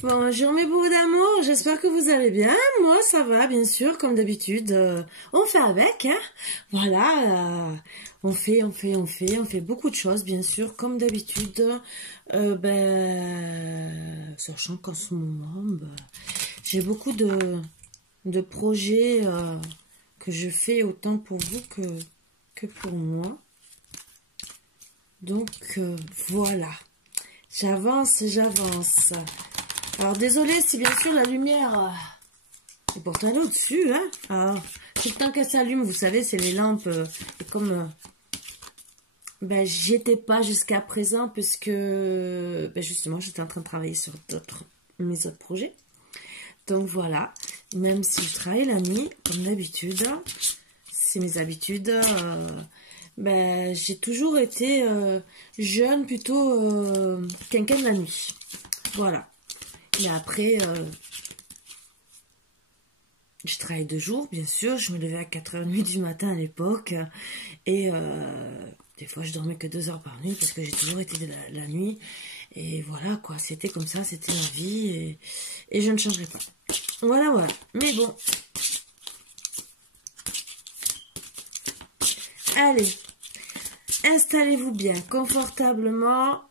Bonjour mes beaux d'amour, j'espère que vous allez bien. Moi ça va bien sûr, comme d'habitude. On fait avec, hein. Voilà, on fait beaucoup de choses bien sûr, comme d'habitude. Sachant qu'en ce moment, j'ai beaucoup de projets que je fais autant pour vous que pour moi. Donc voilà, j'avance. Alors désolé si bien sûr la lumière est pourtant là au-dessus, hein. Alors, tout le temps qu'elle s'allume, vous savez, c'est les lampes. Et comme j'y étais pas jusqu'à présent, puisque justement j'étais en train de travailler sur mes autres projets. Donc voilà, même si je travaille la nuit, comme d'habitude, c'est mes habitudes. J'ai toujours été jeune, plutôt quelqu'un de la nuit. Voilà. Et après, je travaillais de jour, bien sûr. Je me levais à 4h30 du matin à l'époque. Et des fois, je dormais que 2 heures par nuit parce que j'ai toujours été de la nuit. Et voilà, quoi. C'était comme ça, c'était ma vie. Et je ne changerai pas. Voilà. Mais bon. Allez. Installez-vous bien, confortablement.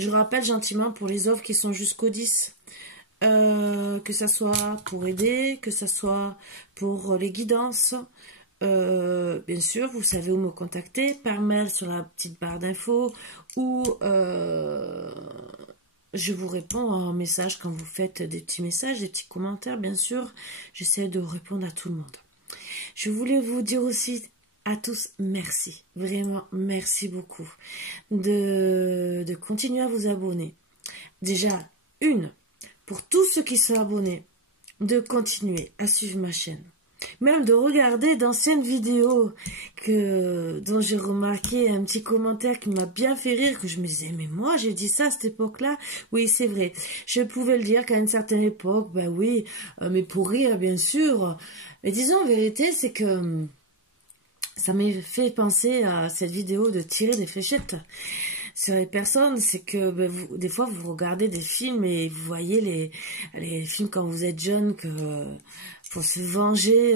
Je rappelle gentiment pour les offres qui sont jusqu'au 10, que ça soit pour aider, que ça soit pour les guidances. Bien sûr, vous savez où me contacter, par mail sur la petite barre d'infos, ou je vous réponds en message quand vous faites des petits messages, des petits commentaires, bien sûr. J'essaie de répondre à tout le monde. Je voulais vous dire aussi à tous, merci, vraiment merci beaucoup de continuer à vous abonner. Déjà, pour tous ceux qui sont abonnés, de continuer à suivre ma chaîne. Même de regarder d'anciennes vidéos dont j'ai remarqué un petit commentaire qui m'a bien fait rire, que je me disais, mais moi j'ai dit ça à cette époque-là. Oui, c'est vrai, je pouvais le dire qu'à une certaine époque, oui, mais pour rire bien sûr. Mais disons, en vérité, c'est que ça m'a fait penser à cette vidéo de tirer des fléchettes sur les personnes. C'est que des fois vous regardez des films et vous voyez les films quand vous êtes jeune, que pour se venger,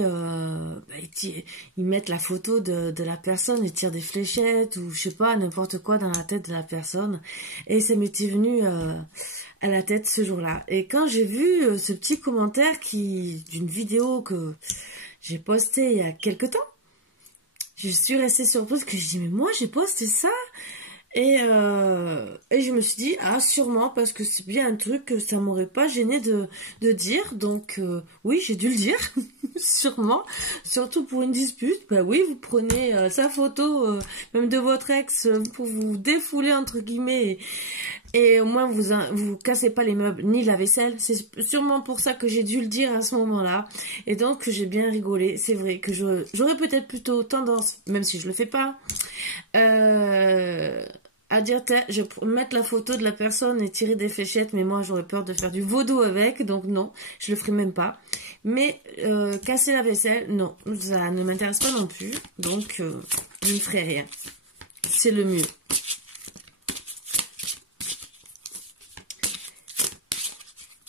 ils mettent la photo de la personne et tirent des fléchettes ou je sais pas, n'importe quoi dans la tête de la personne. Et ça m'était venu à la tête ce jour-là. Et quand j'ai vu ce petit commentaire d'une vidéo que j'ai postée il y a quelque temps, je suis restée surprise, que je dis, mais moi j'ai posté ça. Et je me suis dit, ah sûrement, parce que c'est bien un truc que ça m'aurait pas gêné de dire. Donc oui, j'ai dû le dire, sûrement. Surtout pour une dispute. Oui, vous prenez sa photo, même de votre ex, pour vous défouler entre guillemets. Et au moins vous cassez pas les meubles ni la vaisselle. C'est sûrement pour ça que j'ai dû le dire à ce moment-là. Et donc j'ai bien rigolé. C'est vrai que j'aurais peut-être plutôt tendance, même si je le fais pas, à dire, je vais mettre la photo de la personne et tirer des fléchettes, mais moi j'aurais peur de faire du vaudou avec, donc non, je le ferai même pas. Mais casser la vaisselle, non, ça ne m'intéresse pas non plus, donc je ne ferai rien. C'est le mieux.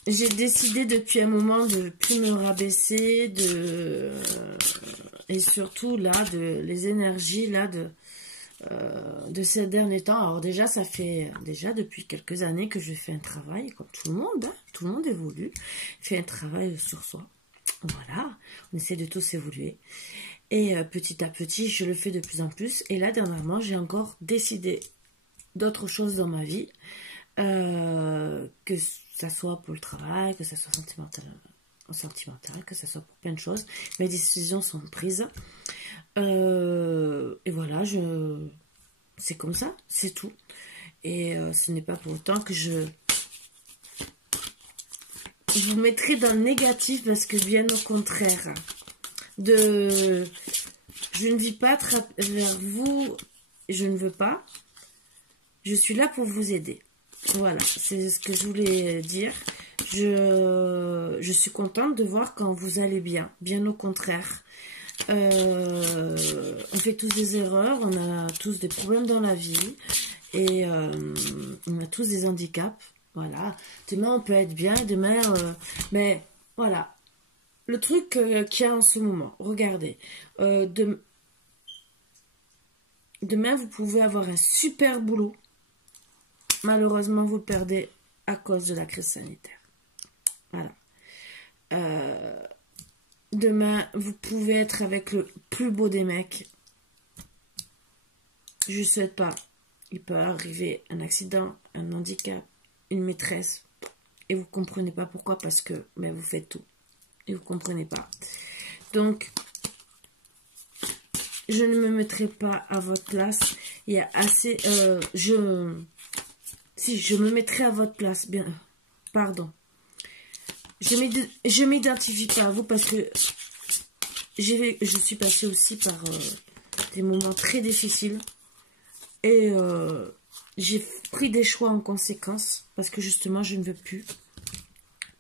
J'ai décidé depuis un moment de plus me rabaisser, et surtout là, les énergies là de ces derniers temps. Alors déjà, ça fait depuis quelques années que je fais un travail, comme tout le monde, hein, tout le monde évolue, fait un travail sur soi. Voilà, on essaie de tous évoluer. Et petit à petit, je le fais de plus en plus. Et là, dernièrement, j'ai encore décidé d'autres choses dans ma vie, que ça soit pour le travail, que ça soit sentimental, que ça soit pour plein de choses. Mes décisions sont prises. Et voilà, c'est comme ça, c'est tout. Et ce n'est pas pour autant que je vous mettrai dans le négatif, parce que bien au contraire, je ne vis pas vers vous, je ne veux pas. Je suis là pour vous aider. Voilà, c'est ce que je voulais dire. Je suis contente de voir quand vous allez bien. Bien au contraire. On fait tous des erreurs, on a tous des problèmes dans la vie. Et on a tous des handicaps. Voilà. Demain, on peut être bien. Demain, mais voilà. Le truc qu'il y a en ce moment, regardez. Demain, vous pouvez avoir un super boulot. Malheureusement, vous le perdez à cause de la crise sanitaire. Voilà. Demain, vous pouvez être avec le plus beau des mecs. Je ne souhaite pas. Il peut arriver un accident, un handicap, une maîtresse. Et vous ne comprenez pas pourquoi, parce que vous faites tout. Et vous ne comprenez pas. Donc, je ne me mettrai pas à votre place. Il y a assez... Si, je me mettrai à votre place. Bien, pardon. Je m'identifie pas à vous parce que je suis passée aussi par des moments très difficiles. Et j'ai pris des choix en conséquence parce que justement, je ne veux plus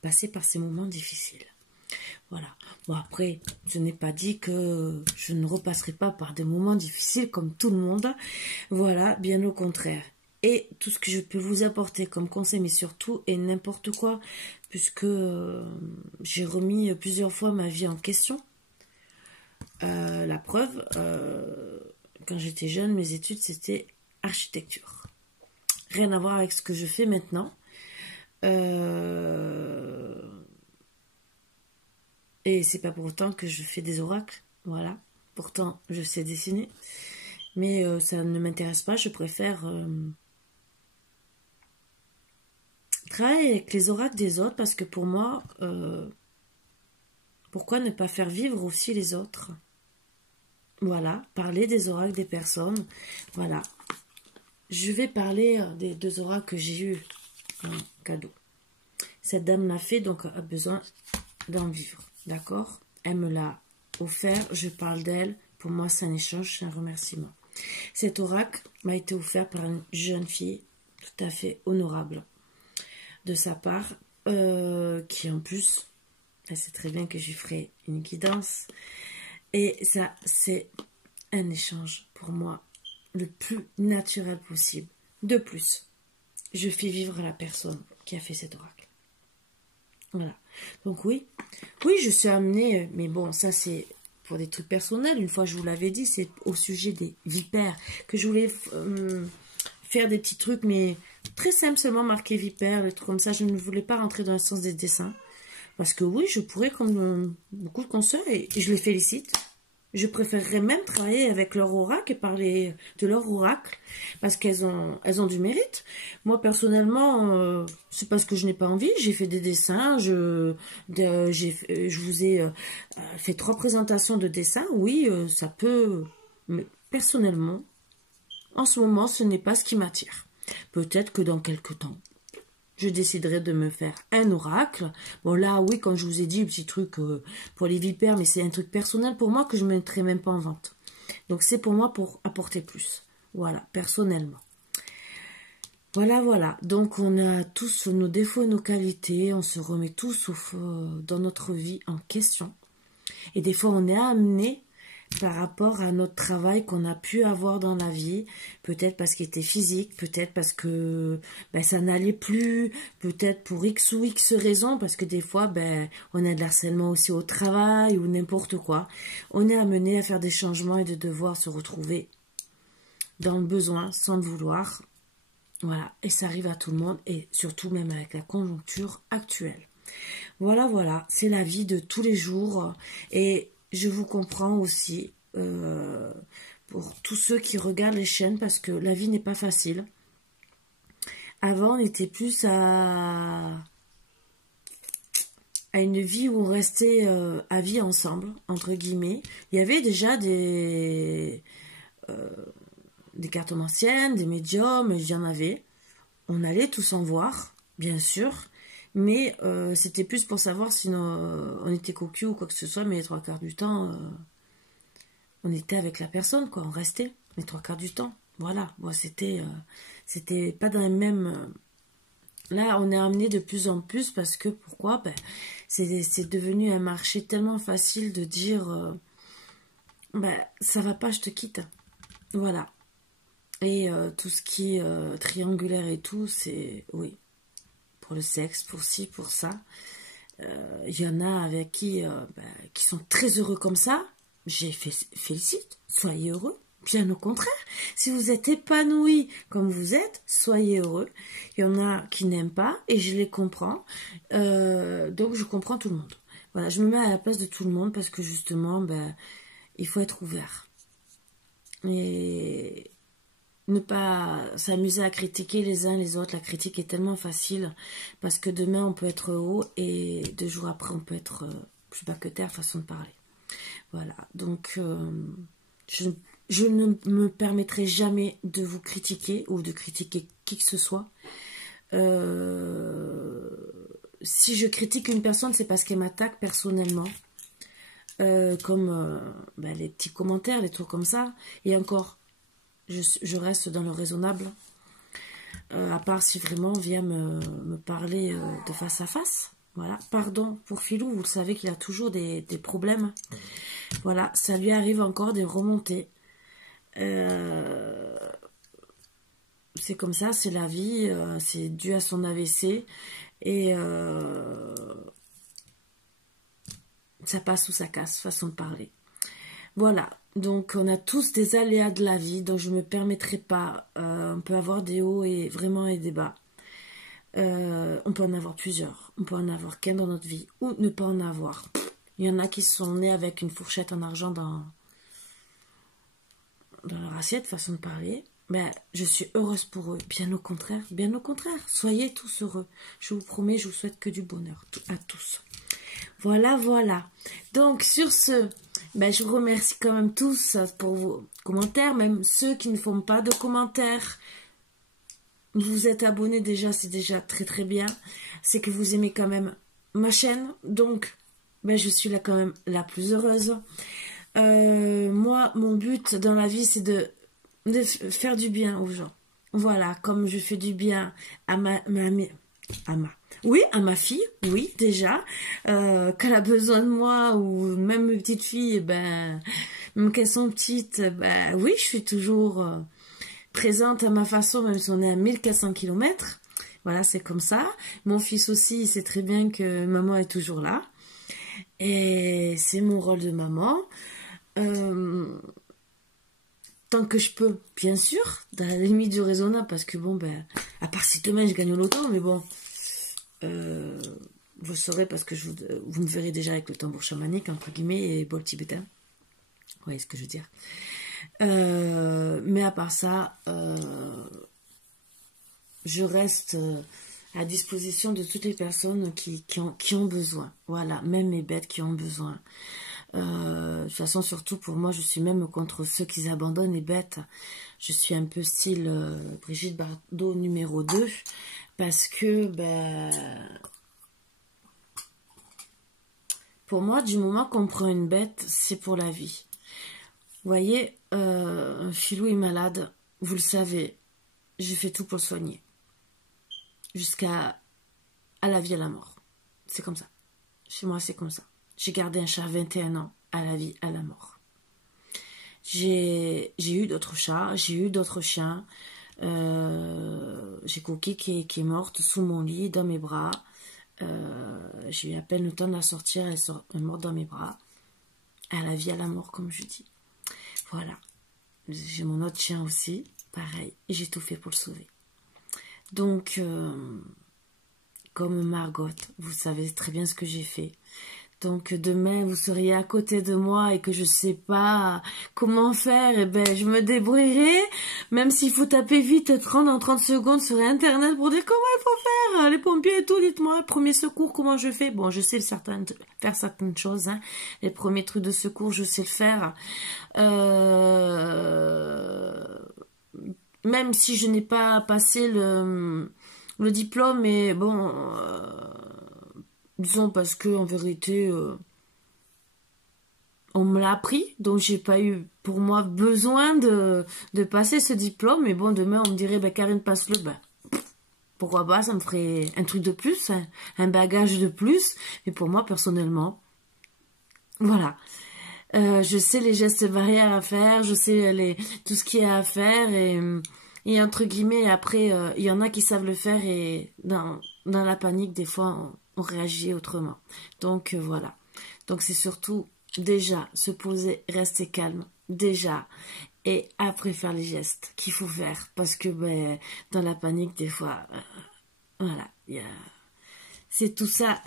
passer par ces moments difficiles. Voilà. Bon, après, je n'ai pas dit que je ne repasserai pas par des moments difficiles comme tout le monde. Voilà, bien au contraire. Et tout ce que je peux vous apporter comme conseil, mais surtout, et n'importe quoi, puisque j'ai remis plusieurs fois ma vie en question. La preuve, quand j'étais jeune, mes études, c'était architecture. Rien à voir avec ce que je fais maintenant. Et c'est pas pour autant que je fais des oracles. Voilà. Pourtant, je sais dessiner. Mais ça ne m'intéresse pas. Je préfère travailler avec les oracles des autres parce que pour moi, pourquoi ne pas faire vivre aussi les autres? Voilà. Parler des oracles des personnes. Voilà. Je vais parler des 2 oracles que j'ai eu en cadeau. Cette dame l'a fait, donc a besoin d'en vivre. D'accord? Elle me l'a offert, je parle d'elle. Pour moi, c'est un échange, c'est un remerciement. Cet oracle m'a été offert par une jeune fille tout à fait honorable de sa part, qui en plus, elle sait très bien que j'y ferai une guidance. Et ça, c'est un échange pour moi le plus naturel possible. De plus, je fais vivre la personne qui a fait cet oracle. Voilà. Donc oui, je suis amenée, mais bon, ça c'est pour des trucs personnels. Une fois, je vous l'avais dit, c'est au sujet des vipères que je voulais faire des petits trucs, mais très simples, seulement marquer vipères, des trucs comme ça. Je ne voulais pas rentrer dans le sens des dessins. Parce que oui, je pourrais, comme beaucoup de consoeurs, et je les félicite. Je préférerais même travailler avec leur oracle et parler de leur oracle parce qu'elles ont du mérite. Moi, personnellement, c'est parce que je n'ai pas envie. J'ai fait des dessins, je vous ai fait 3 présentations de dessins. Oui, ça peut... Mais personnellement, en ce moment, ce n'est pas ce qui m'attire. Peut-être que dans quelques temps, je déciderai de me faire un oracle. Bon là, oui, comme je vous ai dit, petit truc pour les vipères, mais c'est un truc personnel pour moi que je ne mettrai même pas en vente. Donc c'est pour moi pour apporter plus. Voilà, personnellement. Voilà. Donc on a tous nos défauts et nos qualités. On se remet tous dans notre vie en question. Et des fois, on est amené par rapport à notre travail qu'on a pu avoir dans la vie, peut-être parce qu'il était physique, peut-être parce que ça n'allait plus, peut-être pour X ou X raisons, parce que des fois, on a de l'harcèlement aussi au travail ou n'importe quoi. On est amené à faire des changements et de devoir se retrouver dans le besoin sans le vouloir. Voilà, et ça arrive à tout le monde, et surtout même avec la conjoncture actuelle. Voilà, c'est la vie de tous les jours, et je vous comprends aussi pour tous ceux qui regardent les chaînes parce que la vie n'est pas facile. Avant, on était plus à une vie où on restait à vie ensemble, entre guillemets. Il y avait déjà des cartomanciennes, des médiums, il y en avait. On allait tous en voir, bien sûr. Mais c'était plus pour savoir si on était cocu ou quoi que ce soit, mais les 3/4 du temps, on était avec la personne, quoi. On restait les 3/4 du temps. Voilà. Bon, c'était pas dans les mêmes... Là, on est amené de plus en plus parce que, pourquoi? C'est devenu un marché tellement facile de dire, ça va pas, je te quitte. Voilà. Et tout ce qui est triangulaire et tout, c'est... Oui. pour le sexe, pour ci, pour ça. Il y en a avec qui sont très heureux comme ça. Félicite, soyez heureux. Bien au contraire, si vous êtes épanoui comme vous êtes, soyez heureux. Il y en a qui n'aiment pas et je les comprends. Donc je comprends tout le monde. Voilà, je me mets à la place de tout le monde parce que justement, il faut être ouvert. Et ne pas s'amuser à critiquer les uns les autres. La critique est tellement facile parce que demain on peut être haut et 2 jours après on peut être plus bas que terre, façon de parler. Voilà, donc je ne me permettrai jamais de vous critiquer ou de critiquer qui que ce soit. Si je critique une personne, c'est parce qu'elle m'attaque personnellement. Comme les petits commentaires, les trucs comme ça. Et encore, je reste dans le raisonnable. À part si vraiment on vient me parler de face à face. Voilà. Pardon pour Philou, vous le savez qu'il a toujours des problèmes. Voilà, ça lui arrive encore de remonter. C'est comme ça, c'est la vie. C'est dû à son AVC. Et ça passe ou ça casse, façon de parler. Voilà, donc on a tous des aléas de la vie, donc je ne me permettrai pas. On peut avoir des hauts et vraiment et des bas. On peut en avoir plusieurs. On peut en avoir qu'un dans notre vie ou ne pas en avoir. Il y en a qui sont nés avec une fourchette en argent dans leur assiette, façon de parler. Mais je suis heureuse pour eux, bien au contraire, soyez tous heureux. Je vous promets, je vous souhaite que du bonheur à tous. Voilà, voilà. Donc sur ce, je vous remercie quand même tous pour vos commentaires, même ceux qui ne font pas de commentaires. Vous êtes abonnés déjà, c'est déjà très très bien. C'est que vous aimez quand même ma chaîne, donc je suis là quand même la plus heureuse. Moi, mon but dans la vie, c'est de faire du bien aux gens. Voilà, comme je fais du bien à ma fille, oui, déjà, qu'elle a besoin de moi, ou même mes petites filles, même qu'elles sont petites, oui, je suis toujours présente à ma façon, même si on est à 1400 km. Voilà, c'est comme ça. Mon fils aussi, il sait très bien que maman est toujours là. Et c'est mon rôle de maman. Tant que je peux, bien sûr, dans la limite du raisonnable, parce que à part si demain je gagne au loto, mais bon, vous saurez parce que vous me verrez déjà avec le tambour chamanique, entre guillemets, et bol tibétain. Vous voyez ce que je veux dire. Mais à part ça, je reste à disposition de toutes les personnes qui ont besoin. Voilà, même mes bêtes qui ont besoin. De toute façon, surtout pour moi, je suis même contre ceux qui abandonnent les bêtes. Je suis un peu style Brigitte Bardot numéro 2, parce que pour moi, du moment qu'on prend une bête, c'est pour la vie. Vous voyez, Philou est malade, vous le savez, je fais tout pour le soigner. Jusqu'à la vie, à la mort. C'est comme ça. Chez moi, c'est comme ça. J'ai gardé un chat 21 ans, à la vie, à la mort. J'ai eu d'autres chats, j'ai eu d'autres chiens. J'ai Cookie qui est morte sous mon lit, dans mes bras. J'ai eu à peine le temps de la sortir, elle est morte dans mes bras. À la vie, à la mort, comme je dis. Voilà. J'ai mon autre chien aussi, pareil. Et j'ai tout fait pour le sauver. Donc, comme Margot, vous savez très bien ce que j'ai fait. Donc demain vous seriez à côté de moi et que je sais pas comment faire, je me débrouillerai, même s'il faut taper vite en 30 secondes sur internet pour dire comment il faut faire, les pompiers et tout, dites-moi, premier secours, comment je fais. Bon, je sais faire certaines choses, hein. Les premiers trucs de secours, je sais le faire. Même si je n'ai pas passé le diplôme, mais bon... disons parce que en vérité on me l'a appris, donc j'ai pas eu pour moi besoin de passer ce diplôme. Mais bon, demain on me dirait Karine, passe-le, pourquoi pas, ça me ferait un truc de plus, un bagage de plus. Mais pour moi personnellement, voilà, je sais les gestes barrières à faire, je sais tout ce qu'il y a à faire, et entre guillemets après il y en a qui savent le faire et dans la panique, des fois, on réagit autrement. Donc, voilà. Donc, c'est surtout, déjà, se poser, rester calme, déjà. Et après, faire les gestes qu'il faut faire. Parce que, ben, dans la panique, des fois, voilà, c'est tout ça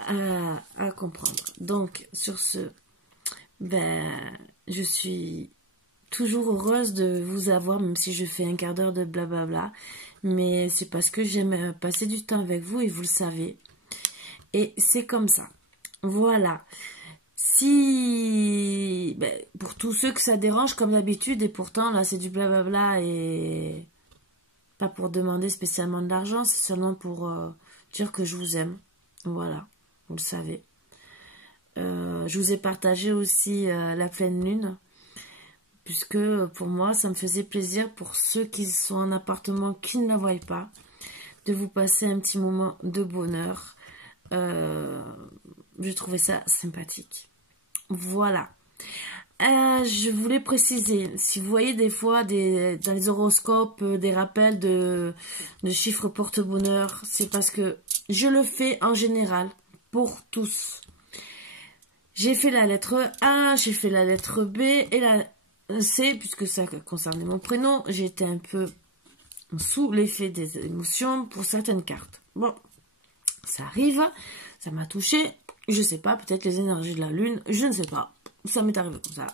à comprendre. Donc, sur ce, ben, je suis toujours heureuse de vous avoir, même si je fais un quart d'heure de blablabla. Mais c'est parce que j'aime passer du temps avec vous et vous le savez. Et c'est comme ça. Voilà. Si... Ben, pour tous ceux que ça dérange, comme d'habitude, et pourtant, là, c'est du blablabla et... Pas pour demander spécialement de l'argent, c'est seulement pour dire que je vous aime. Voilà, vous le savez. Je vous ai partagé aussi la pleine lune. Puisque pour moi, ça me faisait plaisir pour ceux qui sont en appartement, qui ne la voient pas, de vous passer un petit moment de bonheur. Je trouvais ça sympathique. Voilà. Je voulais préciser, si vous voyez des fois dans les horoscopes des rappels de chiffres porte-bonheur, c'est parce que je le fais en général pour tous. J'ai fait la lettre A, j'ai fait la lettre B et la C, puisque ça concernait mon prénom. J'ai été un peu sous l'effet des émotions pour certaines cartes. Bon, ça arrive, ça m'a touché. Je sais pas, peut-être les énergies de la lune, je ne sais pas. Ça m'est arrivé comme ça.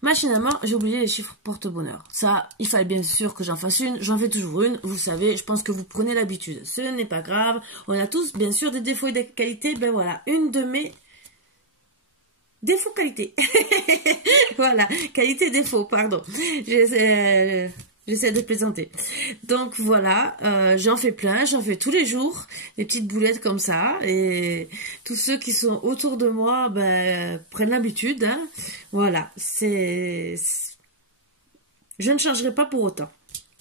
Machinalement, j'ai oublié les chiffres porte-bonheur. Ça, il fallait bien sûr que j'en fasse une. J'en fais toujours une. Vous savez, je pense que vous prenez l'habitude. Ce n'est pas grave. On a tous, bien sûr, des défauts et des qualités. Ben voilà, une de mes défauts qualité. Voilà, qualité défaut, pardon. J'essaie de plaisanter. Donc voilà, j'en fais plein, j'en fais tous les jours, des petites boulettes comme ça, et tous ceux qui sont autour de moi ben, prennent l'habitude. Hein. Voilà, je ne changerai pas pour autant.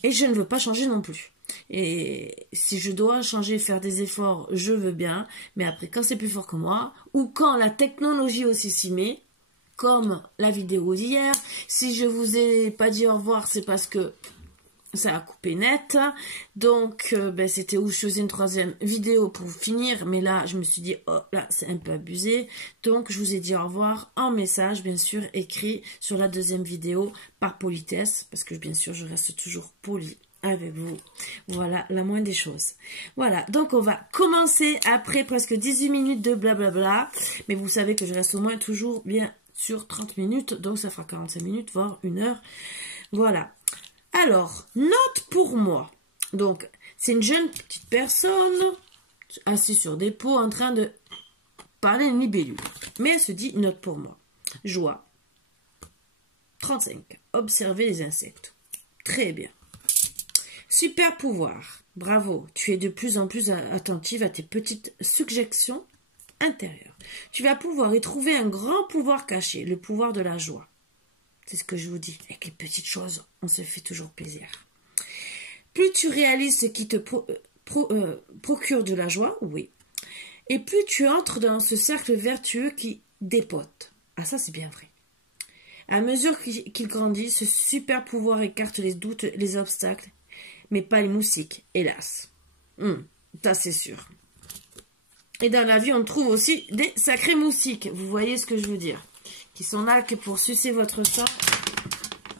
Et je ne veux pas changer non plus. Et si je dois changer, faire des efforts, je veux bien. Mais après, quand c'est plus fort que moi, ou quand la technologie aussi s'y met, comme la vidéo d'hier, si je vous ai pas dit au revoir, c'est parce que ça a coupé net. Donc, ben, c'était où je faisais une troisième vidéo pour finir. Mais là, je me suis dit, oh là, c'est un peu abusé. Donc, je vous ai dit au revoir en message, bien sûr, écrit sur la deuxième vidéo par politesse. Parce que, bien sûr, je reste toujours poli avec vous. Voilà, la moindre des choses. Voilà, donc on va commencer après presque 18 minutes de blablabla. Mais vous savez que je reste au moins toujours bien sur 30 minutes. Donc, ça fera 45 minutes, voire 1 heure. Voilà. Alors, note pour moi. Donc, c'est une jeune petite personne assise sur des pots en train de parler une libellule. Mais elle se dit, note pour moi. Joie. 35. Observer les insectes. Très bien. Super pouvoir. Bravo. Tu es de plus en plus attentive à tes petites suggestions intérieures. Tu vas pouvoir y trouver un grand pouvoir caché, le pouvoir de la joie. C'est ce que je vous dis. Avec les petites choses, on se fait toujours plaisir. Plus tu réalises ce qui te procure de la joie, oui. Et plus tu entres dans ce cercle vertueux qui dépote. Ah, ça, c'est bien vrai. À mesure qu'il grandit, ce super pouvoir écarte les doutes, les obstacles, mais pas les moustiques, hélas. Ça, c'est sûr. Et dans la vie, on trouve aussi des sacrés moustiques. Vous voyez ce que je veux dire? Qui sont là que pour sucer votre sang,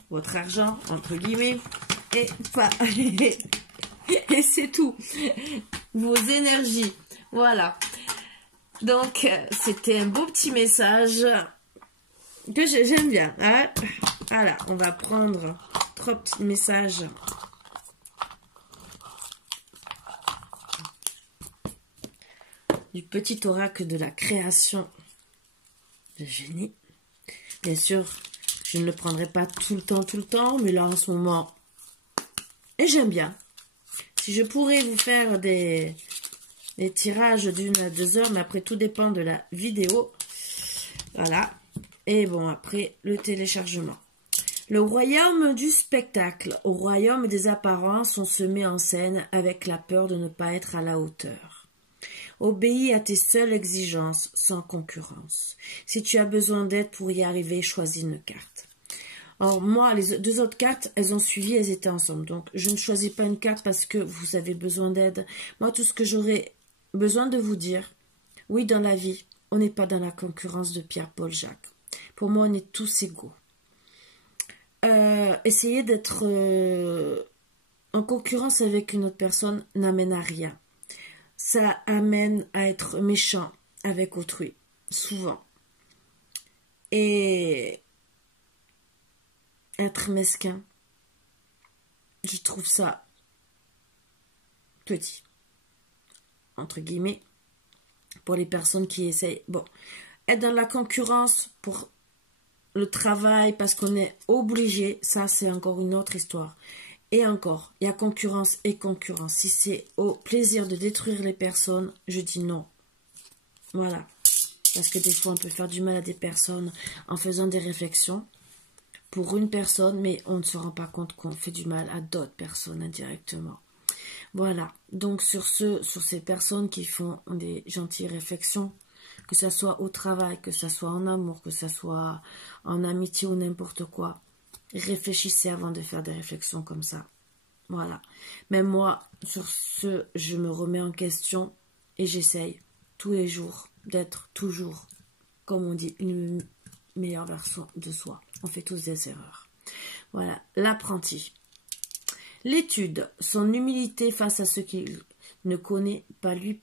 votre argent, entre guillemets, et pas. Et c'est tout. Vos énergies. Voilà. Donc, c'était un beau petit message que j'aime bien. Hein. Voilà, on va prendre 3 petits messages. Du petit oracle de la création de génie. Bien sûr, je ne le prendrai pas tout le temps, mais là en ce moment, et j'aime bien. Si je pourrais vous faire des tirages d'1 à 2 heures, mais après tout dépend de la vidéo. Voilà. Et bon, après le téléchargement. Le royaume du spectacle, au royaume des apparences, on se met en scène avec la peur de ne pas être à la hauteur. Obéis à tes seules exigences, sans concurrence. Si tu as besoin d'aide pour y arriver, choisis une carte. Alors moi, les 2 autres cartes, elles ont suivi, elles étaient ensemble. Donc je ne choisis pas une carte parce que vous avez besoin d'aide. Moi, tout ce que j'aurais besoin de vous dire, oui, dans la vie, on n'est pas dans la concurrence de Pierre, Paul, Jacques. Pour moi, on est tous égaux. Essayer d'être en concurrence avec une autre personne n'amène à rien. Ça amène à être méchant avec autrui, souvent. Et être mesquin, je trouve ça petit, entre guillemets, pour les personnes qui essayent. Bon, être dans la concurrence pour le travail parce qu'on est obligé, ça c'est encore une autre histoire. Et encore, il y a concurrence et concurrence. Si c'est au plaisir de détruire les personnes, je dis non. Voilà. Parce que des fois, on peut faire du mal à des personnes en faisant des réflexions pour une personne, mais on ne se rend pas compte qu'on fait du mal à d'autres personnes indirectement. Voilà. Donc, sur ces personnes qui font des gentilles réflexions, que ce soit au travail, que ce soit en amour, que ce soit en amitié ou n'importe quoi, réfléchissez avant de faire des réflexions comme ça. Voilà. Même moi, sur ce, je me remets en question et j'essaye tous les jours d'être toujours, comme on dit, une meilleure version de soi. On fait tous des erreurs. Voilà. L'apprenti. L'étude, son humilité face à ce qu'il ne connaît pas lui,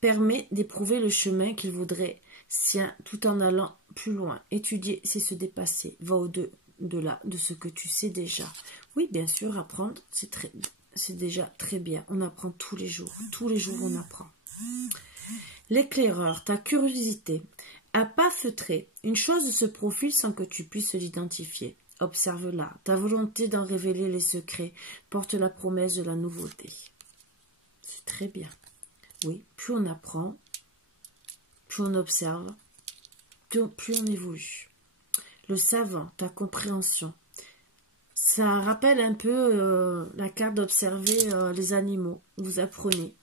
permet d'éprouver le chemin qu'il voudrait sien tout en allant plus loin. Étudier, c'est se dépasser, va au-delà de ce que tu sais déjà. Oui, bien sûr, apprendre, c'est déjà très bien. On apprend tous les jours on apprend. L'éclaireur, ta curiosité. À pas feutrer, une chose se profile sans que tu puisses l'identifier. Observe-la. Ta volonté d'en révéler les secrets porte la promesse de la nouveauté. C'est très bien. Oui, plus on apprend, plus on observe, plus on évolue. Le savant, ta compréhension. Ça rappelle un peu la carte d'observer les animaux. Vous apprenez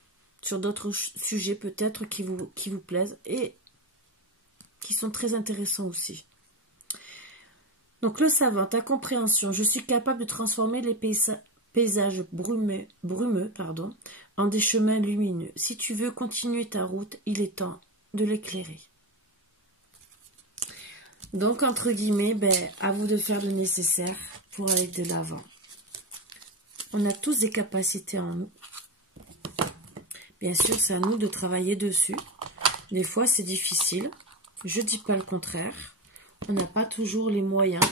sur d'autres sujets peut-être qui vous plaisent et qui sont très intéressants aussi. Donc le savant, ta compréhension. Je suis capable de transformer les paysages brumeux, en des chemins lumineux. Si tu veux continuer ta route, il est temps de l'éclairer. Donc, entre guillemets, à vous de faire le nécessaire pour aller de l'avant. On a tous des capacités en nous. Bien sûr, c'est à nous de travailler dessus. Des fois, c'est difficile. Je ne dis pas le contraire. On n'a pas toujours les moyens,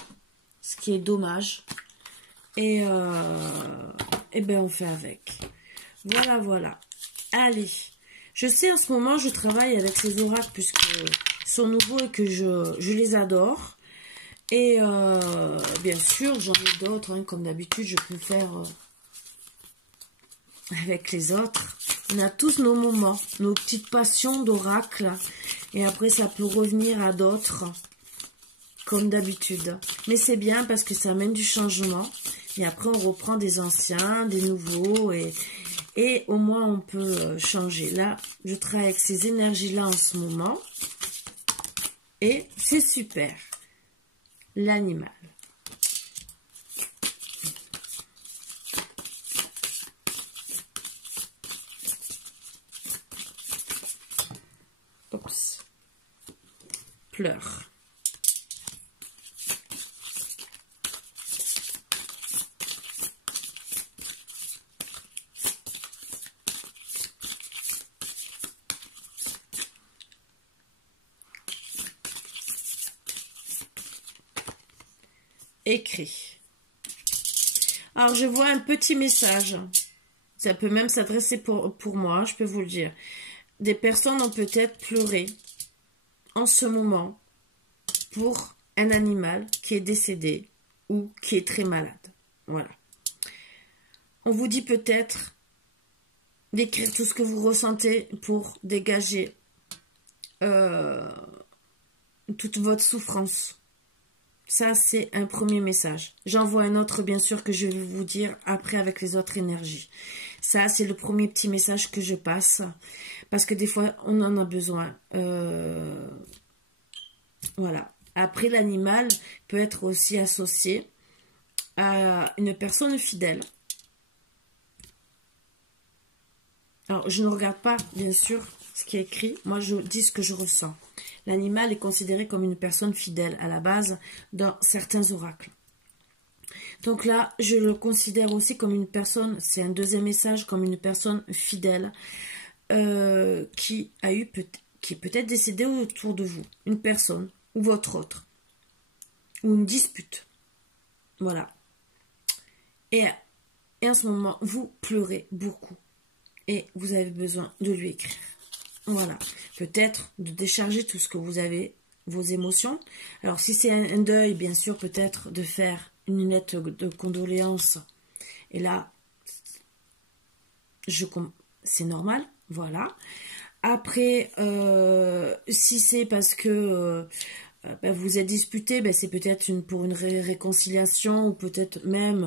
ce qui est dommage. Et on fait avec. Voilà. Allez. Je sais, en ce moment, je travaille avec ces oracles puisqu'ils sont nouveaux et que je les adore. Et bien sûr, j'en ai d'autres. Comme d'habitude, je peux faire avec les autres. On a tous nos moments, nos petites passions d'oracle. Et après, ça peut revenir à d'autres, comme d'habitude. Mais c'est bien parce que ça amène du changement. Et après, on reprend des anciens, des nouveaux. Et au moins, on peut changer. Là, je travaille avec ces énergies-là en ce moment. Et c'est super. L'animal. Oups. Pleure. Écrit. Alors, je vois un petit message. Ça peut même s'adresser pour moi, je peux vous le dire. Des personnes ont peut-être pleuré en ce moment pour un animal qui est décédé ou qui est très malade. Voilà. On vous dit peut-être d'écrire tout ce que vous ressentez pour dégager toute votre souffrance. Ça, c'est un premier message. J'envoie un autre, bien sûr, que je vais vous dire après avec les autres énergies. Ça, c'est le premier petit message que je passe. Parce que des fois, on en a besoin. Voilà. Après, l'animal peut être aussi associé à une personne fidèle. Alors, je ne regarde pas, bien sûr, ce qui est écrit. Moi, je dis ce que je ressens. L'animal est considéré comme une personne fidèle à la base dans certains oracles. Donc là, je le considère aussi comme une personne, c'est un deuxième message, comme une personne fidèle qui est peut-être décédée autour de vous. Une personne ou votre autre. Ou une dispute. Voilà. Et en ce moment, vous pleurez beaucoup. Et vous avez besoin de lui écrire. Voilà. Peut-être de décharger tout ce que vous avez, vos émotions. Alors, si c'est un deuil, bien sûr, peut-être de faire une lettre de condoléances. Et là, c'est normal. Voilà. Après, si c'est parce que vous êtes disputé, c'est peut-être pour une réconciliation ou peut-être même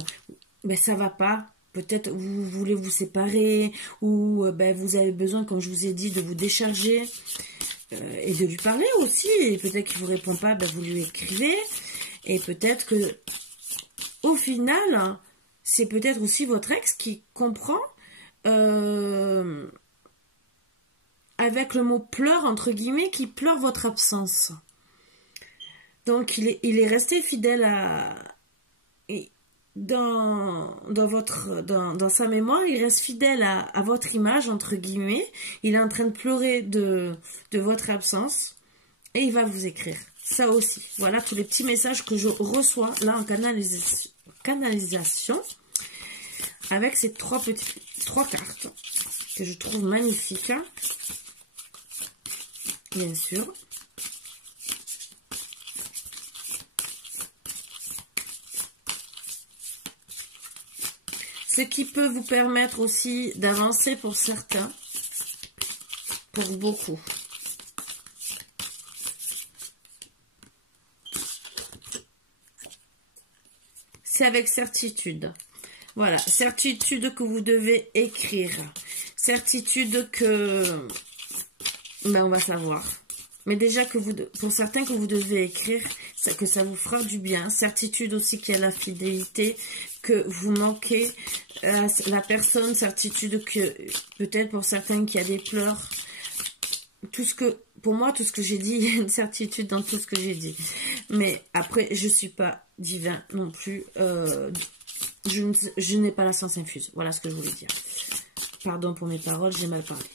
ça va pas. Peut-être vous voulez vous séparer ou vous avez besoin, comme je vous ai dit, de vous décharger et de lui parler aussi. Et peut-être qu'il ne vous répond pas, vous lui écrivez. Et peut-être que au final, c'est peut-être aussi votre ex qui comprend avec le mot pleure, entre guillemets, qui pleure votre absence. Donc il est resté fidèle à... Dans sa mémoire, il reste fidèle à votre image, entre guillemets. Il est en train de pleurer de votre absence. Et il va vous écrire. Ça aussi. Voilà tous les petits messages que je reçois là en canalisation. Avec ces trois cartes que je trouve magnifiques. Bien sûr. Ce qui peut vous permettre aussi d'avancer pour certains, pour beaucoup. C'est avec certitude. Voilà, certitude que vous devez écrire. Certitude que... on va savoir. Mais déjà, pour certains que vous devez écrire, que ça vous fera du bien. Certitude aussi qu'il y a la fidélité, que vous manquez à la personne. Certitude que, peut-être pour certains, qu'il y a des pleurs. Pour moi, tout ce que j'ai dit, il y a une certitude dans tout ce que j'ai dit. Mais après, je ne suis pas divin non plus. Je n'ai pas la science infuse. Voilà ce que je voulais dire. Pardon pour mes paroles, j'ai mal parlé.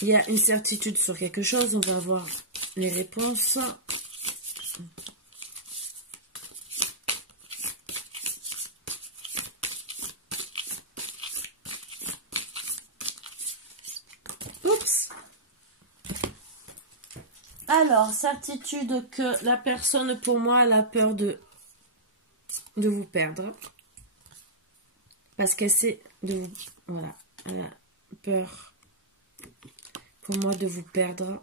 Il y a une certitude sur quelque chose. On va voir les réponses. Oups. Alors, certitude que la personne, pour moi, elle a peur de vous perdre. Parce qu'elle sait de vous... Voilà. Elle a peur... pour moi de vous perdre,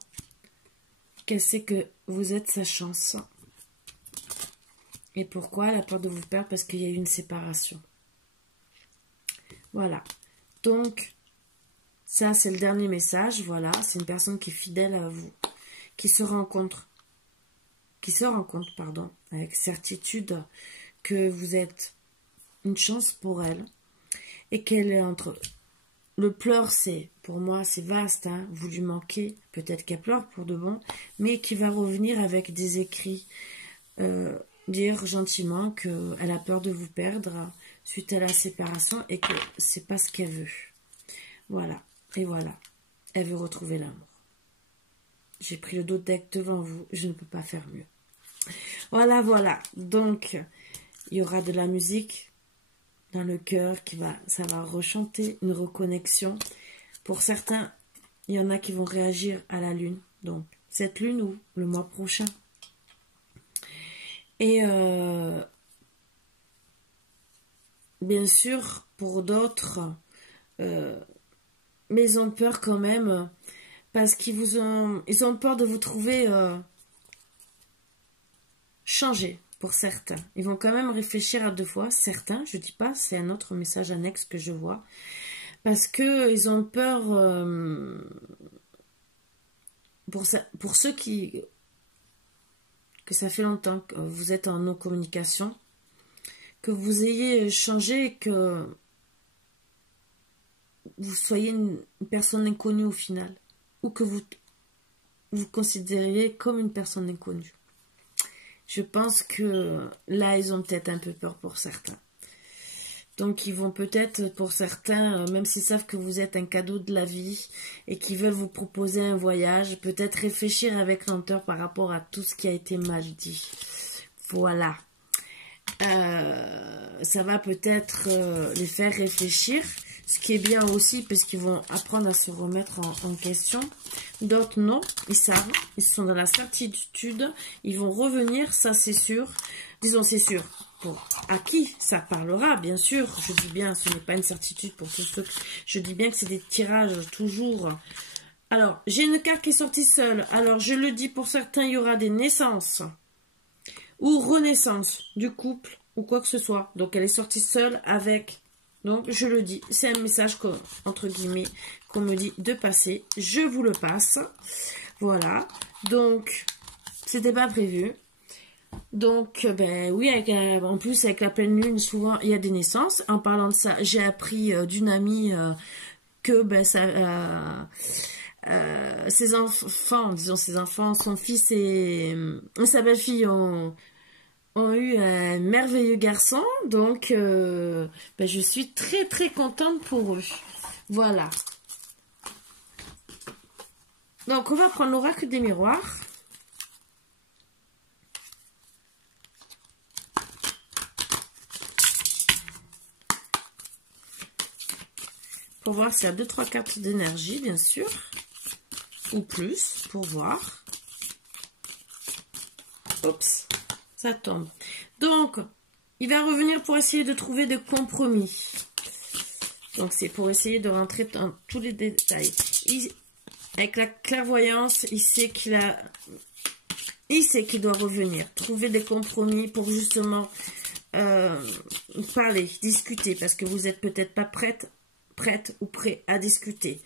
qu'elle sait que vous êtes sa chance. Et pourquoi elle a peur de vous perdre? Parce qu'il y a eu une séparation. Voilà. Donc, ça c'est le dernier message. Voilà, c'est une personne qui est fidèle à vous, qui se rencontre, pardon, avec certitude que vous êtes une chance pour elle et qu'elle est entre... Le pleur, pour moi, c'est vaste, hein. Vous lui manquez, peut-être qu'elle pleure pour de bon, mais qui va revenir avec des écrits, dire gentiment qu'elle a peur de vous perdre suite à la séparation et que c'est pas ce qu'elle veut. Voilà, et voilà, elle veut retrouver l'amour. J'ai pris le dos deck devant vous, je ne peux pas faire mieux. Voilà, voilà, donc il y aura de la musique dans le cœur, ça va rechanter une reconnexion. Pour certains, il y en a qui vont réagir à la lune. Donc, cette lune ou le mois prochain. Et bien sûr, pour d'autres, mais ils ont peur quand même, parce ils ont peur de vous trouver changé. Pour certains, ils vont quand même réfléchir à deux fois. Certains, je dis pas, c'est un autre message annexe que je vois. Parce que ils ont peur, pour ceux que ça fait longtemps que vous êtes en non-communication, que vous ayez changé, que vous soyez une personne inconnue au final, ou que vous vous considériez comme une personne inconnue. Je pense que là, ils ont peut-être un peu peur pour certains. Donc, ils vont peut-être, pour certains, même s'ils savent que vous êtes un cadeau de la vie et qu'ils veulent vous proposer un voyage, peut-être réfléchir avec lenteur par rapport à tout ce qui a été mal dit. Voilà. Ça va peut-être les faire réfléchir, ce qui est bien aussi parce qu'ils vont apprendre à se remettre en question. D'autres non, ils savent, ils sont dans la certitude, ils vont revenir, ça c'est sûr. Disons c'est sûr, pour à qui ça parlera, bien sûr, je dis bien, ce n'est pas une certitude pour tous ceux, je dis bien que c'est des tirages toujours. Alors, j'ai une carte qui est sortie seule, alors je le dis pour certains, il y aura des naissances ou renaissance du couple ou quoi que ce soit. Donc elle est sortie seule avec, donc je le dis, c'est un message entre guillemets qu'on me dit de passer, je vous le passe. Voilà, donc c'était pas prévu. Donc ben oui, en plus avec la pleine lune souvent il y a des naissances. En parlant de ça, j'ai appris d'une amie que ben ça ses enfants, disons ses enfants, son fils et sa belle-fille ont eu un merveilleux garçon, donc ben, je suis très très contente pour eux. Voilà. Donc on va prendre l'oracle des miroirs. Pour voir s'il y a 2-3 cartes d'énergie, bien sûr. Ou plus, pour voir. Oups, ça tombe. Donc, il va revenir pour essayer de trouver des compromis. Donc, c'est pour essayer de rentrer dans tous les détails. Avec la clairvoyance, il sait qu'il doit revenir. Trouver des compromis pour justement parler, discuter. Parce que vous n'êtes peut-être pas prête ou prêt à discuter.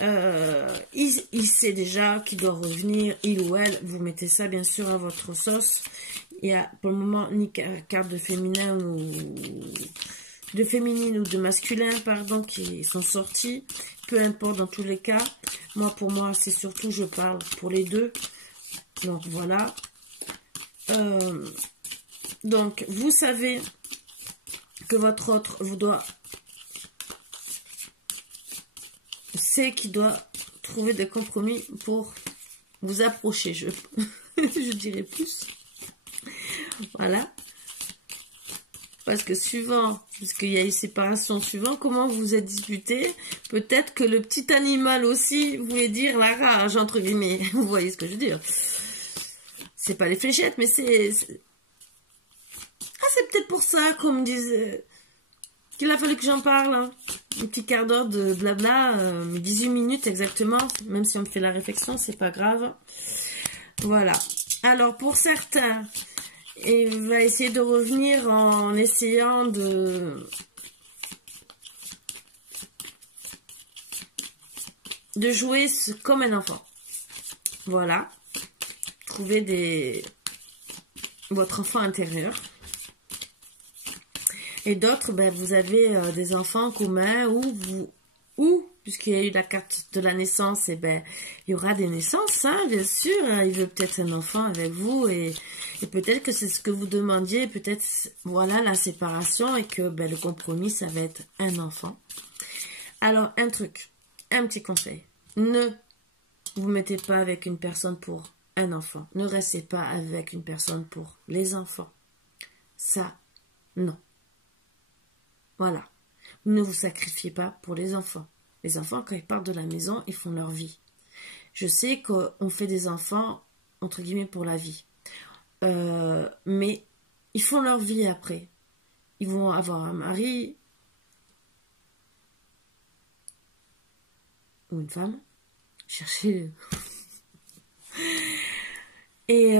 Il sait déjà qu'il doit revenir, il ou elle. Vous mettez ça bien sûr à votre sauce. Il n'y a pour le moment ni carte de féminin ou de féminine ou de masculin, pardon, qui sont sortis. Peu importe dans tous les cas. Pour moi, c'est surtout, je parle pour les deux. Donc voilà. Donc, vous savez que votre autre vous doit... c'est qu'il doit trouver des compromis pour vous approcher, je dirais plus. Voilà. Parce que suivant, puisqu'il y a une séparation, suivant comment vous vous êtes disputé, peut-être que le petit animal aussi voulait dire la rage, entre guillemets. Vous voyez ce que je veux dire. C'est pas les fléchettes, mais c'est... Ah, c'est peut-être pour ça, comme disait... qu'il a fallu que j'en parle. Hein. Un petit quart d'heure de blabla, 18 minutes exactement. Même si on me fait la réflexion, c'est pas grave. Voilà. Alors, pour certains... il va essayer de revenir en essayant de jouer comme un enfant. Voilà. Trouver votre enfant intérieur. Et d'autres, ben, vous avez des enfants communs ou puisqu'il y a eu la carte de la naissance, et ben il y aura des naissances, hein, bien sûr. Hein, il veut peut-être un enfant avec vous et peut-être que c'est ce que vous demandiez, peut-être voilà la séparation et que ben, le compromis ça va être un enfant. Alors un petit conseil, ne vous mettez pas avec une personne pour un enfant, ne restez pas avec une personne pour les enfants. Ça, non. Voilà, ne vous sacrifiez pas pour les enfants. Les enfants, quand ils partent de la maison, ils font leur vie. Je sais qu'on fait des enfants, entre guillemets, pour la vie. Mais ils font leur vie après. Ils vont avoir un mari ou une femme. Cherchez. Et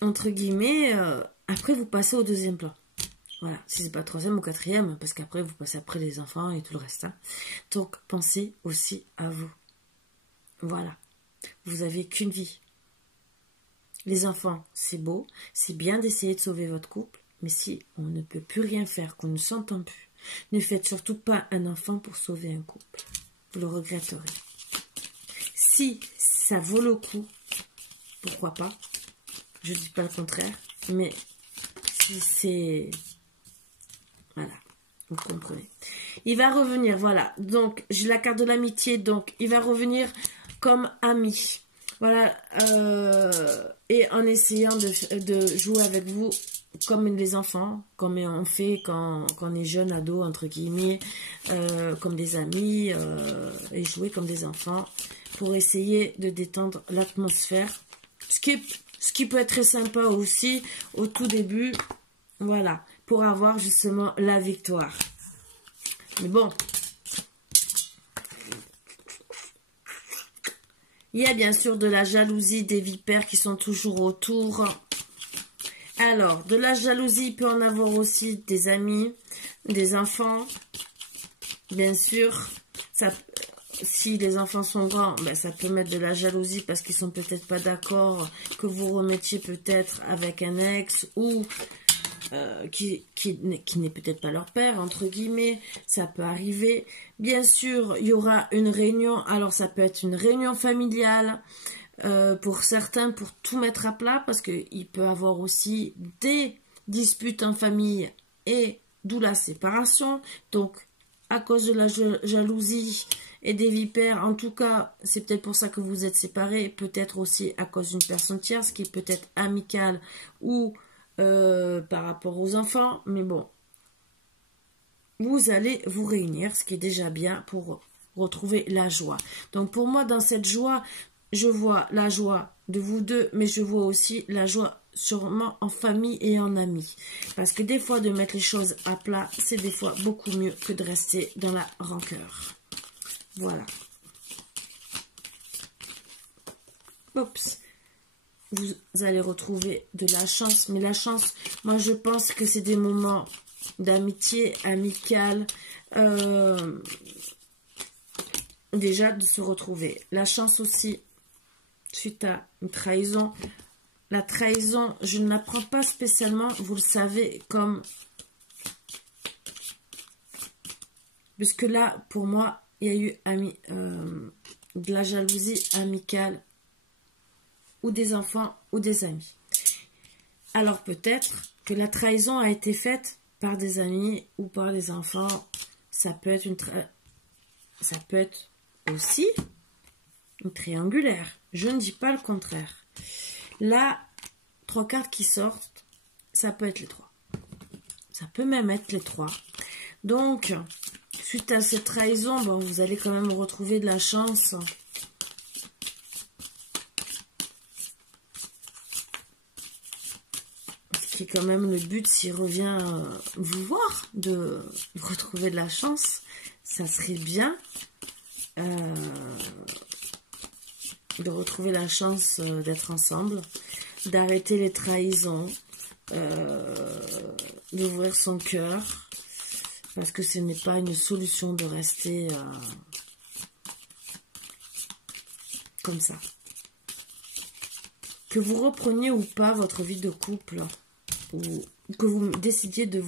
entre guillemets, après vous passez au deuxième plan. Voilà, si c'est pas troisième ou quatrième, parce qu'après vous passez après les enfants et tout le reste. Hein. Donc pensez aussi à vous. Voilà, vous avez qu'une vie. Les enfants, c'est beau, c'est bien d'essayer de sauver votre couple, mais si on ne peut plus rien faire, qu'on ne s'entend plus, Ne faites surtout pas un enfant pour sauver un couple. Vous le regretterez. Si ça vaut le coup, pourquoi pas? Je ne dis pas le contraire, mais si c'est... Voilà, vous comprenez. Il va revenir, voilà. Donc, j'ai la carte de l'amitié, donc il va revenir comme ami. Voilà, et en essayant de jouer avec vous comme les enfants, comme on fait quand on est jeune, ado, entre guillemets, comme des amis, et jouer comme des enfants, pour essayer de détendre l'atmosphère. Ce qui peut être très sympa aussi, au tout début, voilà, pour avoir justement la victoire. Mais bon, il y a bien sûr de la jalousie, des vipères qui sont toujours autour. Alors, de la jalousie, il peut en avoir aussi des amis, des enfants. Bien sûr, ça, si les enfants sont grands, ben, ça peut mettre de la jalousie parce qu'ils sont peut-être pas d'accord que vous remettiez peut-être avec un ex ou qui n'est peut-être pas leur père, entre guillemets, ça peut arriver. Bien sûr, il y aura une réunion, alors ça peut être une réunion familiale, pour certains, pour tout mettre à plat, parce qu'il peut y avoir aussi des disputes en famille, et d'où la séparation. Donc, à cause de la jalousie et des vipères, en tout cas, c'est peut-être pour ça que vous êtes séparés, peut-être aussi à cause d'une personne tierce, qui peut être amicale, ou par rapport aux enfants, mais bon, vous allez vous réunir, ce qui est déjà bien pour retrouver la joie. Donc pour moi, dans cette joie, je vois la joie de vous deux, mais je vois aussi la joie sûrement en famille et en amis. Parce que des fois, de mettre les choses à plat, c'est des fois beaucoup mieux que de rester dans la rancœur. Voilà. Oups. Vous allez retrouver de la chance. Mais la chance, moi je pense que c'est des moments d'amitié, amicale. Déjà de se retrouver. La chance aussi, suite à une trahison. La trahison, je ne la prends pas spécialement, vous le savez, comme... Puisque là, pour moi, il y a eu de la jalousie amicale, ou des enfants, ou des amis. Alors peut-être que la trahison a été faite par des amis ou par des enfants. Ça peut être ça peut être aussi une triangulaire. Je ne dis pas le contraire. Là, 3 cartes qui sortent, ça peut être les 3. Ça peut même être les 3. Donc, suite à cette trahison, bon, vous allez quand même retrouver de la chance. Qui est quand même le but, s'il revient vous voir, de retrouver de la chance, ça serait bien de retrouver la chance d'être ensemble, d'arrêter les trahisons, d'ouvrir son cœur, parce que ce n'est pas une solution de rester comme ça. Que vous repreniez ou pas votre vie de couple, ou que vous décidiez de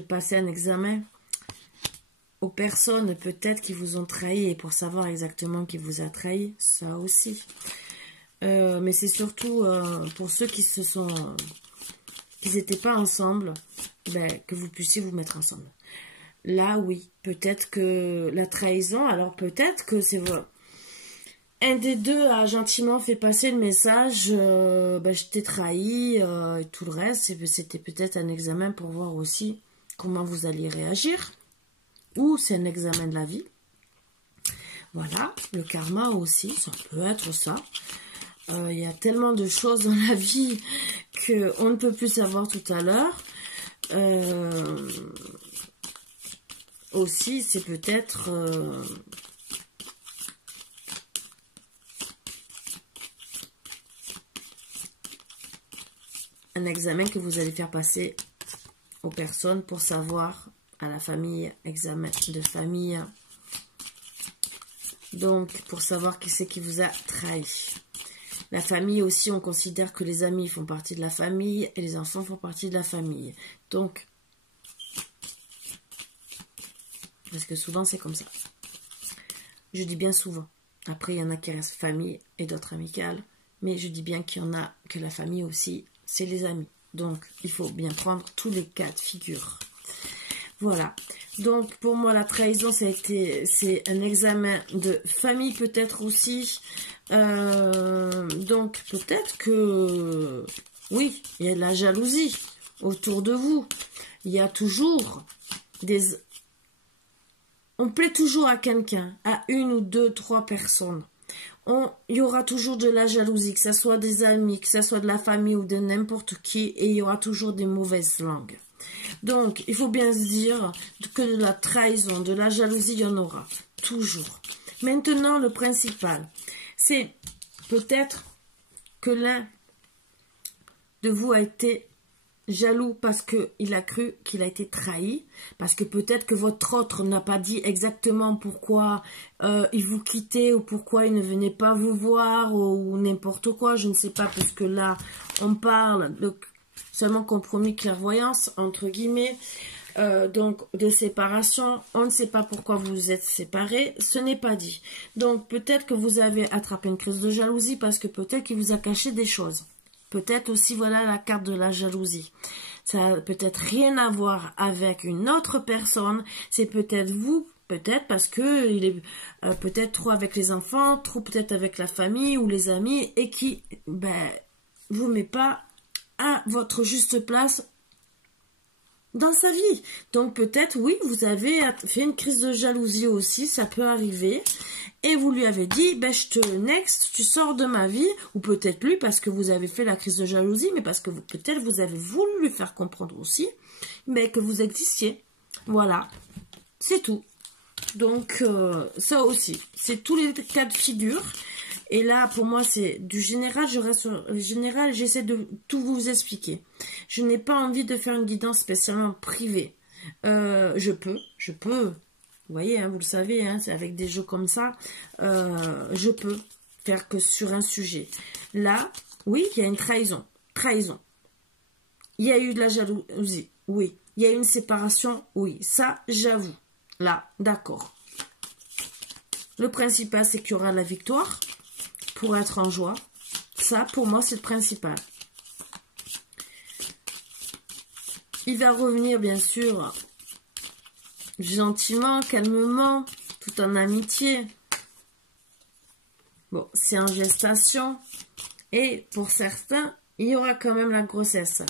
passer un examen aux personnes peut-être qui vous ont trahi, et pour savoir exactement qui vous a trahi, ça aussi. Mais c'est surtout pour ceux qui n'étaient pas ensemble, ben, que vous puissiez vous mettre ensemble. Là, oui, peut-être que la trahison, alors peut-être que c'est un des deux a gentiment fait passer le message, ben, je t'ai trahi, et tout le reste, c'était peut-être un examen pour voir aussi comment vous alliez réagir, ou c'est un examen de la vie. Voilà, le karma aussi, ça peut être ça. Il y a tellement de choses dans la vie qu'on ne peut plus savoir tout à l'heure. Aussi, c'est peut-être... un examen que vous allez faire passer aux personnes pour savoir, à la famille, examen de famille. Donc, pour savoir qui c'est qui vous a trahi. La famille aussi, on considère que les amis font partie de la famille et les enfants font partie de la famille. Donc, parce que souvent c'est comme ça. Je dis bien souvent. Après, il y en a qui restent famille et d'autres amicales. Mais je dis bien qu'il y en a que la famille aussi, c'est les amis. Donc, il faut bien prendre tous les cas de figure. Voilà. Donc, pour moi, la trahison, c'est un examen de famille peut-être aussi. Donc, peut-être que, oui, il y a de la jalousie autour de vous. Il y a toujours des... On plaît toujours à quelqu'un, à une ou deux, trois personnes. Il y aura toujours de la jalousie, que ce soit des amis, que ce soit de la famille ou de n'importe qui, et il y aura toujours des mauvaises langues. Donc, il faut bien se dire que de la trahison, de la jalousie, il y en aura toujours. Maintenant, le principal, c'est peut-être que l'un de vous a été jaloux parce qu'il a cru qu'il a été trahi, parce que peut-être que votre autre n'a pas dit exactement pourquoi il vous quittait ou pourquoi il ne venait pas vous voir ou n'importe quoi, je ne sais pas, puisque là on parle de seulement compromis, clairvoyance, entre guillemets, donc de séparation, on ne sait pas pourquoi vous vous êtes séparés, ce n'est pas dit. Donc peut-être que vous avez attrapé une crise de jalousie parce que peut-être qu'il vous a caché des choses. Peut-être aussi, voilà la carte de la jalousie. Ça n'a peut-être rien à voir avec une autre personne. C'est peut-être vous, peut-être parce que il est peut-être trop avec les enfants, trop peut-être avec la famille ou les amis et qui vous met pas à votre juste place dans sa vie. Donc peut-être, oui, vous avez fait une crise de jalousie aussi, ça peut arriver. Et vous lui avez dit, je te next, tu sors de ma vie. Ou peut-être lui, parce que vous avez fait la crise de jalousie, mais parce que peut-être vous avez voulu lui faire comprendre aussi, mais que vous existiez. Voilà, c'est tout. Donc, ça aussi, c'est tous les cas de figure. Et là, pour moi, c'est du général, je reste sur le général, j'essaie de tout vous expliquer. Je n'ai pas envie de faire une guidance spécialement privée. Je peux. Vous voyez, hein, vous le savez, hein, c'est avec des jeux comme ça, je peux faire que sur un sujet. Là, oui, il y a une trahison. Trahison. Il y a eu de la jalousie. Oui. Il y a eu une séparation. Oui. Ça, j'avoue. Là, d'accord. Le principal, c'est qu'il y aura la victoire pour être en joie. Ça, pour moi, c'est le principal. Il va revenir, bien sûr, gentiment, calmement, tout en amitié. Bon, c'est en gestation. Et pour certains, il y aura quand même la grossesse.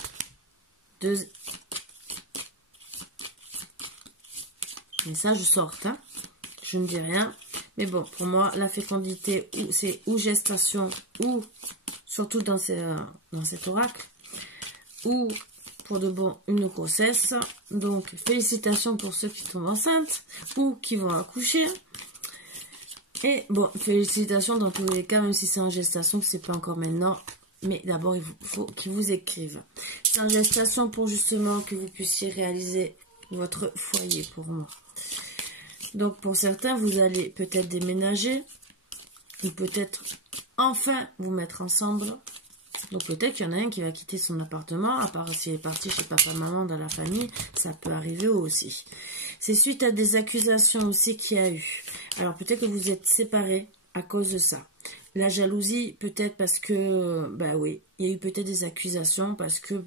Mais ça, je sors, hein. Je ne dis rien. Mais bon, pour moi, la fécondité, c'est ou gestation, ou, surtout dans cet oracle, ou pour de bon, une grossesse. Donc, félicitations pour ceux qui tombent enceintes, ou qui vont accoucher. Et bon, félicitations dans tous les cas, même si c'est en gestation, que c'est pas encore maintenant. Mais d'abord, il faut qu'ils vous écrivent. C'est en gestation pour justement que vous puissiez réaliser votre foyer pour moi. Donc, pour certains, vous allez peut-être déménager. Ou peut-être enfin vous mettre ensemble. Donc, peut-être qu'il y en a un qui va quitter son appartement. À part s'il est parti chez papa-maman dans la famille. Ça peut arriver aussi. C'est suite à des accusations aussi qu'il y a eu. Alors, peut-être que vous êtes séparés à cause de ça. La jalousie, peut-être parce que, oui, il y a eu peut-être des accusations parce que,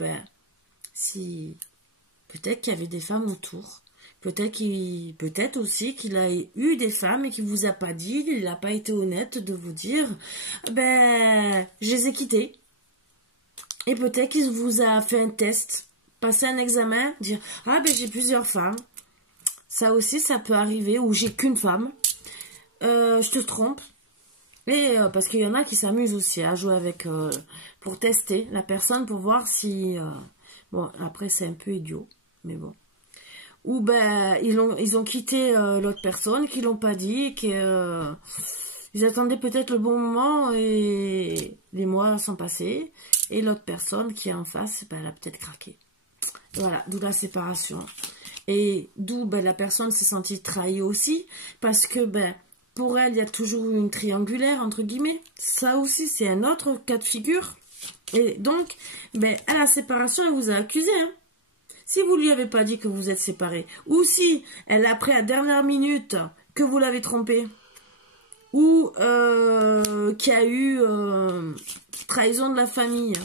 si, peut-être qu'il y avait des femmes autour. Peut-être aussi qu'il a eu des femmes et qu'il vous a pas dit, il n'a pas été honnête de vous dire, je les ai quittées. Et peut-être qu'il vous a fait un test, passé un examen, dire, j'ai plusieurs femmes. Ça aussi, ça peut arriver, ou j'ai qu'une femme. Je te trompe. Et parce qu'il y en a qui s'amusent aussi à jouer avec, pour tester la personne, pour voir si... bon, après, c'est un peu idiot, mais bon. Ou ils ont quitté l'autre personne, qui l'ont pas dit, ils attendaient peut-être le bon moment, et les mois sont passés, et l'autre personne qui est en face, elle a peut-être craqué. Voilà, d'où la séparation. Et d'où la personne s'est sentie trahie aussi, parce que pour elle, il y a toujours eu une triangulaire, entre guillemets. Ça aussi, c'est un autre cas de figure. Et donc, ben, à la séparation, elle vous a accusé. Hein. Si vous lui avez pas dit que vous êtes séparés, ou si elle a appris à la dernière minute que vous l'avez trompé, ou qu'il y a eu trahison de la famille,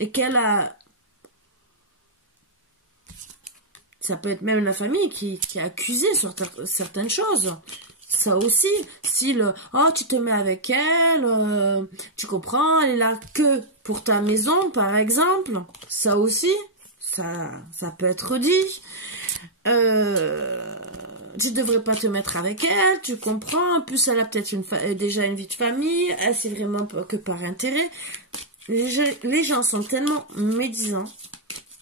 et qu'elle a... Ça peut être même la famille qui a accusé sur certaines choses. Ça aussi, si le « Oh, tu te mets avec elle, tu comprends, elle est là que pour ta maison, par exemple. » Ça aussi, ça peut être dit. Tu devrais pas te mettre avec elle, tu comprends. En plus, elle a peut-être déjà une vie de famille. Elle, c'est vraiment que par intérêt. Les gens sont tellement médisants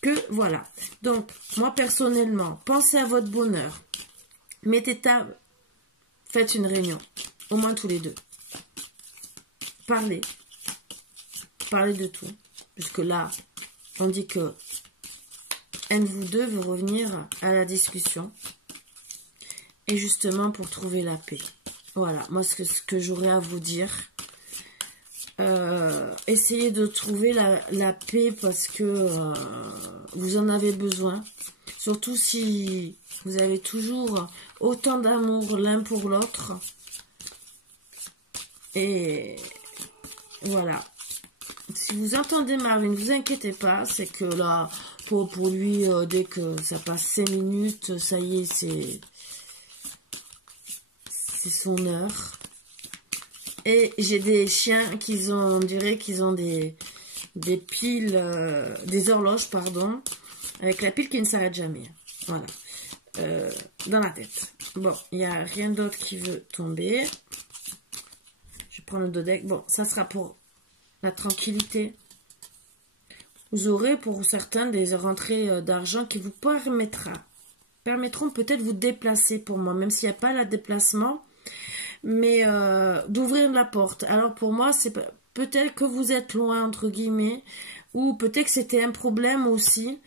que voilà. Donc, moi, personnellement, pensez à votre bonheur. Mettez table. Faites une réunion, au moins tous les deux. Parlez. Parlez de tout. Puisque là, on dit que un de vous deux veut revenir à la discussion. Et justement pour trouver la paix. Voilà, moi ce que j'aurais à vous dire. Essayez de trouver la paix parce que vous en avez besoin. Surtout si vous avez toujours autant d'amour l'un pour l'autre. Et voilà. Si vous entendez Marvin, ne vous inquiétez pas. C'est que là, pour lui, dès que ça passe 5 minutes, ça y est, c'est son heure. Et j'ai des chiens qui ont, on dirait qu'ils ont des piles, des horloges, pardon, avec la pile qui ne s'arrête jamais. Voilà. Dans la tête. Bon, il n'y a rien d'autre qui veut tomber. Je prends le dodeck. Bon, ça sera pour la tranquillité. Vous aurez pour certains des rentrées d'argent qui vous permettront peut-être vous déplacer pour moi, même s'il n'y a pas le déplacement, mais d'ouvrir la porte. Alors pour moi, c'est peut-être que vous êtes loin, entre guillemets, ou peut-être que c'était un problème aussi,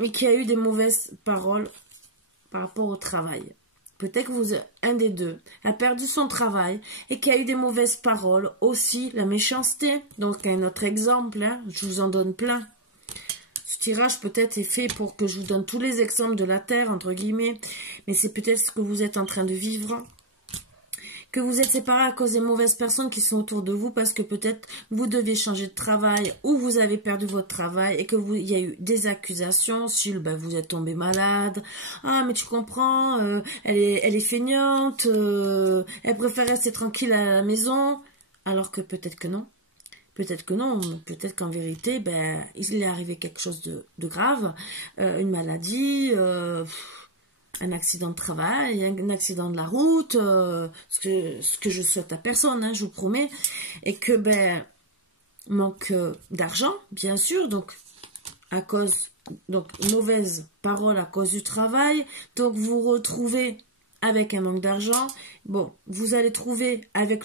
et qu'il y a eu des mauvaises paroles par rapport au travail. Peut-être que un des deux a perdu son travail et qu'il y a eu des mauvaises paroles, aussi la méchanceté. Donc un autre exemple, hein, je vous en donne plein. Ce tirage peut-être est fait pour que je vous donne tous les exemples de la terre, entre guillemets, mais c'est peut-être ce que vous êtes en train de vivre. Que vous êtes séparés à cause des mauvaises personnes qui sont autour de vous parce que peut-être vous deviez changer de travail ou vous avez perdu votre travail et que il y a eu des accusations sur vous êtes tombé malade. Ah mais tu comprends, elle est feignante, elle préfère rester tranquille à la maison, alors que peut-être que non. Peut-être que non, peut-être qu'en vérité, il est arrivé quelque chose de grave, une maladie, un accident de travail, un accident de la route, ce que je souhaite à personne, hein, je vous promets, et que manque d'argent, bien sûr, donc mauvaise parole à cause du travail, donc vous retrouvez avec un manque d'argent, bon, vous allez trouver avec le